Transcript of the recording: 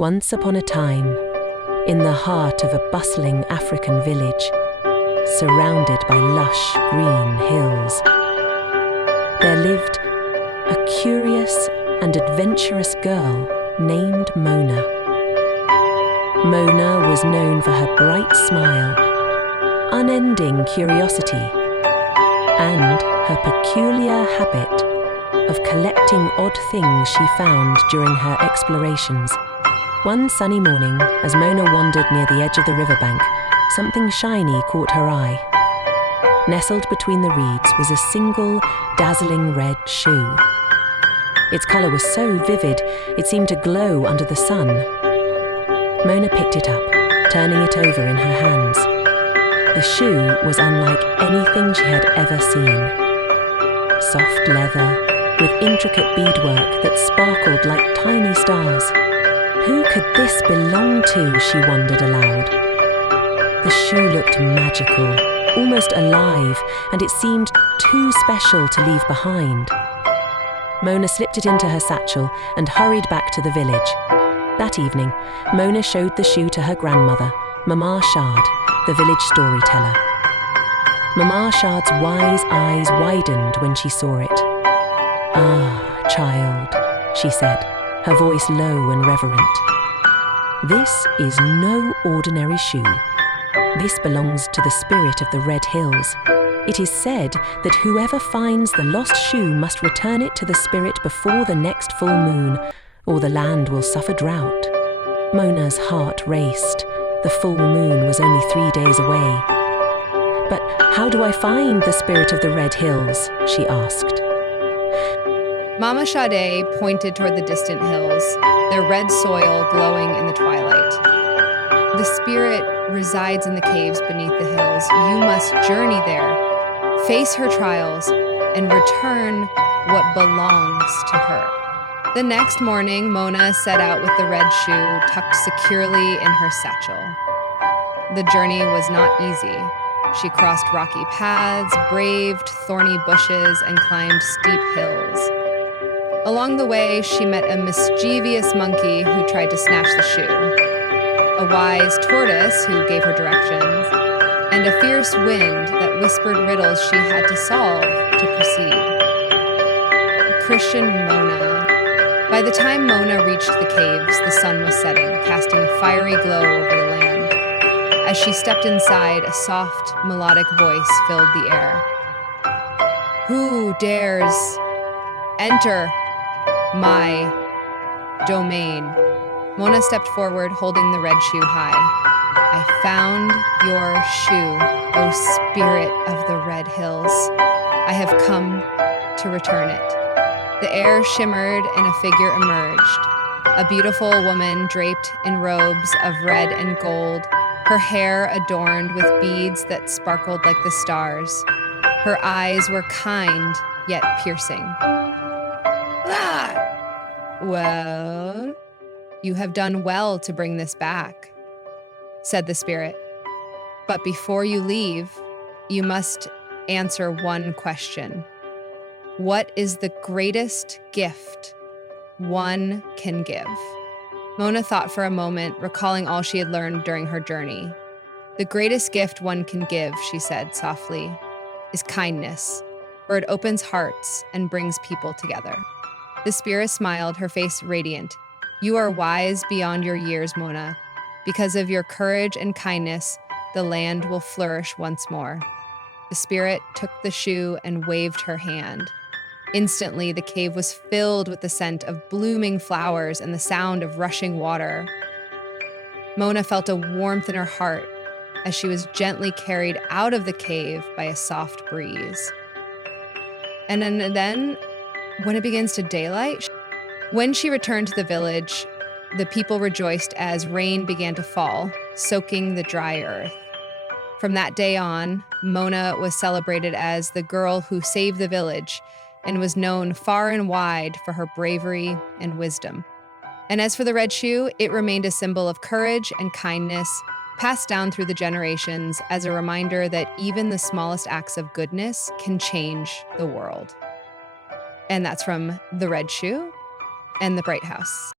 Once upon a time, in the heart of a bustling African village, surrounded by lush green hills, there lived a curious and adventurous girl named Mona. Mona was known for her bright smile, unending curiosity, and her peculiar habit of collecting odd things she found during her explorations. One sunny morning, as Mona wandered near the edge of the riverbank, something shiny caught her eye. Nestled between the reeds was a single, dazzling red shoe. Its colour was so vivid, it seemed to glow under the sun. Mona picked it up, turning it over in her hands. The shoe was unlike anything she had ever seen. Soft leather, with intricate beadwork that sparkled like tiny stars. Who could this belong to, she wondered aloud. The shoe looked magical, almost alive, and it seemed too special to leave behind. Mona slipped it into her satchel and hurried back to the village. That evening, Mona showed the shoe to her grandmother, Mama Shard, the village storyteller. Mama Shard's wise eyes widened when she saw it. "Ah, child," she said, her voice low and reverent. "This is no ordinary shoe. This belongs to the spirit of the Red Hills. It is said that whoever finds the lost shoe must return it to the spirit before the next full moon, or the land will suffer drought." Mona's heart raced. The full moon was only 3 days away. "But how do I find the spirit of the Red Hills?" she asked. Mama Sade pointed toward the distant hills, their red soil glowing in the twilight. "The spirit resides in the caves beneath the hills. You must journey there, face her trials, and return what belongs to her." The next morning, Mona set out with the red shoe tucked securely in her satchel. The journey was not easy. She crossed rocky paths, braved thorny bushes, and climbed steep hills. Along the way, she met a mischievous monkey who tried to snatch the shoe, a wise tortoise who gave her directions, and a fierce wind that whispered riddles she had to solve to proceed. Christian Mona. By the time Mona reached the caves, the sun was setting, casting a fiery glow over the land. As she stepped inside, a soft, melodic voice filled the air. "Who dares enter my domain?" Mona stepped forward, holding the red shoe high. "I found your shoe, O spirit of the Red Hills. I have come to return it." The air shimmered and a figure emerged, a beautiful woman draped in robes of red and gold, her hair adorned with beads that sparkled like the stars. Her eyes were kind, yet piercing. "Ah! Well, you have done well to bring this back," said the spirit. "But before you leave, you must answer one question. What is the greatest gift one can give?" Mona thought for a moment, recalling all she had learned during her journey. "The greatest gift one can give," she said softly, "is kindness, for it opens hearts and brings people together." The spirit smiled, her face radiant. "You are wise beyond your years, Mona. Because of your courage and kindness, the land will flourish once more." The spirit took the shoe and waved her hand. Instantly, the cave was filled with the scent of blooming flowers and the sound of rushing water. Mona felt a warmth in her heart as she was gently carried out of the cave by a soft breeze. And then, when it begins to daylight, when she returned to the village, the people rejoiced as rain began to fall, soaking the dry earth. From that day on, Mona was celebrated as the girl who saved the village and was known far and wide for her bravery and wisdom. And as for the red shoe, it remained a symbol of courage and kindness, passed down through the generations as a reminder that even the smallest acts of goodness can change the world. And that's from The Red Shoe and The Bright House.